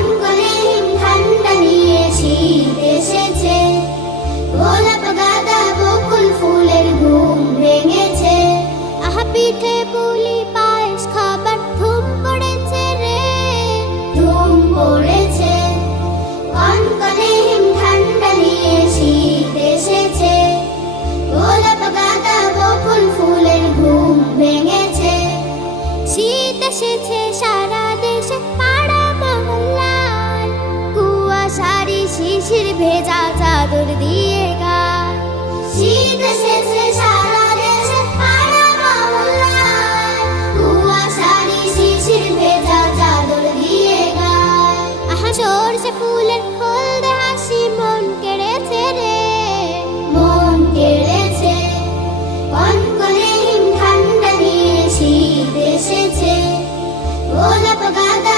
কনকনে হিম ঠান্ডা নিয়ে শীত এসেছে, গোলাপ গাঁদা বকুল ফুলের ঘুম ভেঙেছে। আহা পিঠে পুলি পায়েস খাবার ধুম পড়েছে রে, ধুম পড়েছে। কনকনে হিম ঠান্ডা নিয়ে শীত এসেছে, গোলাপ গাঁদা বকুল ফুলের ঘুম ভেঙেছে। শীত এসেছে